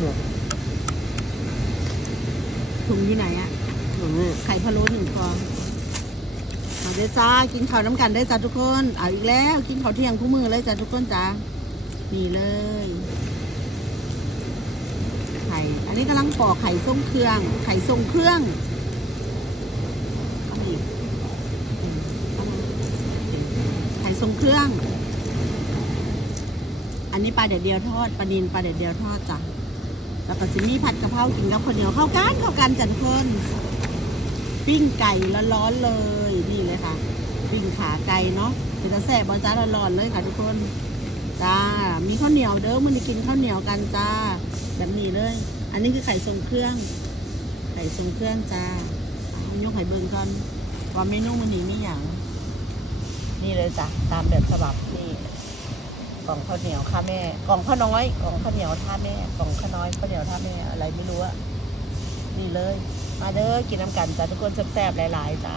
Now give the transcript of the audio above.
เนี่ยถุงที่ไหนอะอย่างนี้ไข่พะโล้หนึ่งฟองเอาเด้อจ้า กินข้าวน้ำกันได้อจ้าทุกคน เอาอีกแล้ว กินข้าวเที่ยงคู่มือเลยจ้าทุกคนจ้านี่เลย ไข่ อันนี้กำลังปอกไข่ทรงเครื่อง ไข่ทรงเครื่องเอาอีกอืมเอามาไข่ทรงเครื่อง อันนี้ปลาเด็ดเดียวทอด ปลานินปลาเด็ดเดียวทอดจ้ะ แล้วก็จะมีผัดกะเพรากินกับข้าวเหนียวเข้ากันเข้ากันจ้ะทุกคนปิ้งไก่ร้อนๆเลยนี่เลยค่ะ ปิ้งขาไก่เนาะเป็นตะแซ่บบอจ้าร้อนๆเลยค่ะทุกคนจ้ามีข้าวเหนียวเด้อมันกินข้าวเหนียวกันจ้าแบบนี้เลย อันนี้คือไข่ทรงเครื่อง ไข่ทรงเครื่องจ้าเอายกไข่เบิ้งก่อนว่าเมนูมันนี้มีอย่างนี่เลยจ้ะตามแบบฉบับนี่ กล่องข้าวเหนียวค่ะแม่ กล่องข้าวน้อย กล่องข้าวเหนียวท่าแม่ กล่องข้าวน้อยข้าวเหนียวท่าแม่อะไรไม่รู้อะนี่เลย มาเด้อกินน้ำกันจ้าทุกคนแซ่บๆหลาย ๆ จ้า